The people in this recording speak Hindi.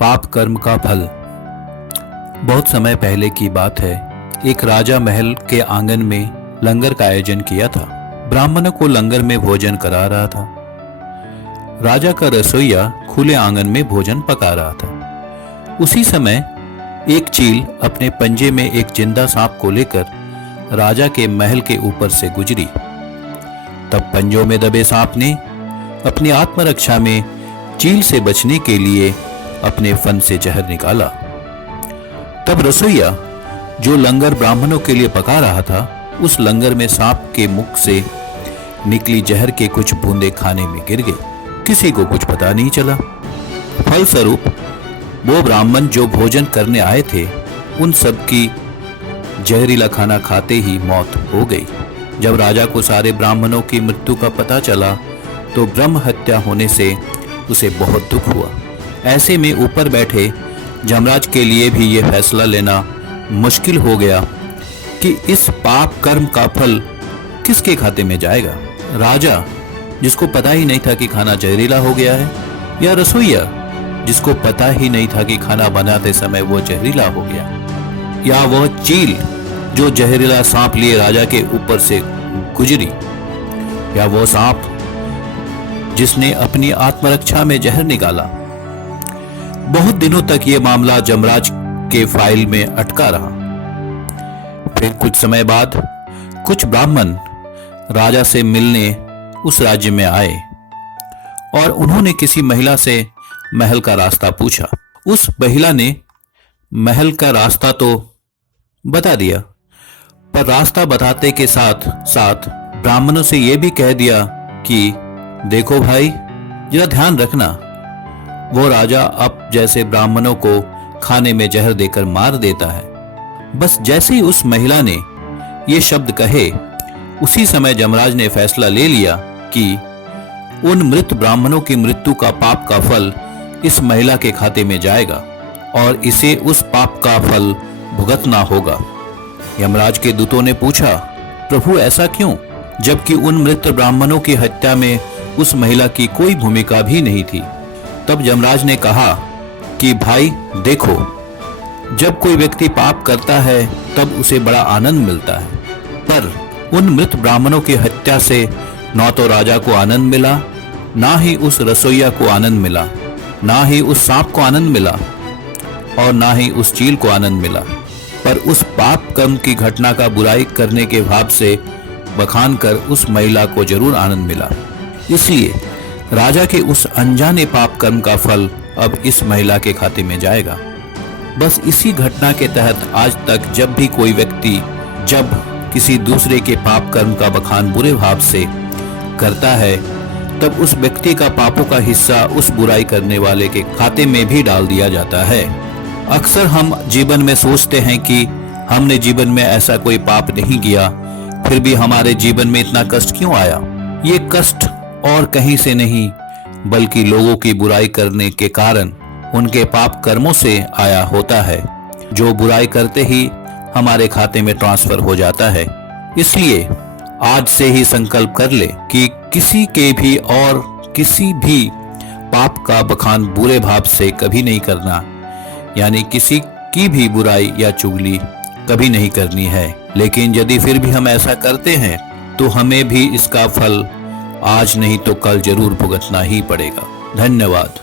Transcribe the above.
पाप कर्म का फल। बहुत समय पहले की बात है। एक राजा महल के आंगन में लंगर का आयोजन किया था। ब्राह्मणों को लंगर में भोजन करा रहा था। राजा का रसोइया खुले आंगन में भोजन पका रहा था। उसी समय एक चील अपने पंजे में एक जिंदा सांप को लेकर राजा के महल के ऊपर से गुजरी। तब पंजों में दबे सांप ने अपनी आत्मरक्षा में चील से बचने के लिए अपने फन से जहर निकाला। तब रसोइया जो लंगर ब्राह्मणों के लिए पका रहा था, उस लंगर में सांप के मुख से निकली जहर के कुछ बूंदे खाने में गिर गए। किसी को कुछ पता नहीं चला। फलस्वरूप वो ब्राह्मण जो भोजन करने आए थे, उन सब की जहरीला खाना खाते ही मौत हो गई। जब राजा को सारे ब्राह्मणों की मृत्यु का पता चला तो ब्रह्म हत्या होने से उसे बहुत दुख हुआ। ऐसे में ऊपर बैठे यमराज के लिए भी यह फैसला लेना मुश्किल हो गया कि इस पाप कर्म का फल किसके खाते में जाएगा। राजा जिसको पता ही नहीं था कि खाना जहरीला हो गया है, या रसोइया जिसको पता ही नहीं था कि खाना बनाते समय वो जहरीला हो गया, या वह चील जो जहरीला सांप लिए राजा के ऊपर से गुजरी, या वो सांप जिसने अपनी आत्मरक्षा में जहर निकाला। बहुत दिनों तक ये मामला यमराज के फाइल में अटका रहा। फिर कुछ समय बाद कुछ ब्राह्मण राजा से मिलने उस राज्य में आए और उन्होंने किसी महिला से महल का रास्ता पूछा। उस महिला ने महल का रास्ता तो बता दिया, पर रास्ता बताते के साथ साथ ब्राह्मणों से यह भी कह दिया कि देखो भाई, जरा ध्यान रखना, वो राजा अब जैसे ब्राह्मणों को खाने में जहर देकर मार देता है। बस जैसे ही उस महिला ने ये शब्द कहे, उसी समय यमराज ने फैसला ले लिया कि उन मृत ब्राह्मणों की मृत्यु का पाप का फल इस महिला के खाते में जाएगा और इसे उस पाप का फल भुगतना होगा। यमराज के दूतों ने पूछा, प्रभु ऐसा क्यों, जबकि उन मृत ब्राह्मणों की हत्या में उस महिला की कोई भूमिका भी नहीं थी। तब यमराज ने कहा कि भाई देखो, जब कोई व्यक्ति पाप करता है तब उसे बड़ा आनंद मिलता है, पर उन मृत ब्राह्मणों की हत्या से न तो राजा को आनंद मिला, ना ही उस रसोइया को आनंद मिला, ना ही उस सांप को आनंद मिला और ना ही उस चील को आनंद मिला, पर उस पाप कर्म की घटना का बुराई करने के भाव से बखान कर उस महिला को जरूर आनंद मिला। इसलिए राजा के उस अनजाने पाप कर्म का फल अब इस महिला के खाते में जाएगा। बस इसी घटना के तहत आज तक जब भी कोई व्यक्ति जब किसी दूसरे के पाप कर्म का बखान बुरे भाव से करता है, तब उस व्यक्ति का पापों का हिस्सा उस बुराई करने वाले के खाते में भी डाल दिया जाता है। अक्सर हम जीवन में सोचते हैं कि हमने जीवन में ऐसा कोई पाप नहीं किया, फिर भी हमारे जीवन में इतना कष्ट क्यों आया। ये कष्ट और कहीं से नहीं, बल्कि लोगों की बुराई करने के कारण उनके पाप कर्मों से आया होता है, जो बुराई करते ही हमारे खाते में ट्रांसफर हो जाता है। इसलिए आज से ही संकल्प कर ले कि किसी के भी और किसी भी पाप का बखान बुरे भाव से कभी नहीं करना, यानी किसी की भी बुराई या चुगली कभी नहीं करनी है। लेकिन यदि फिर भी हम ऐसा करते हैं तो हमें भी इसका फल आज नहीं तो कल जरूर भुगतना ही पड़ेगा। धन्यवाद।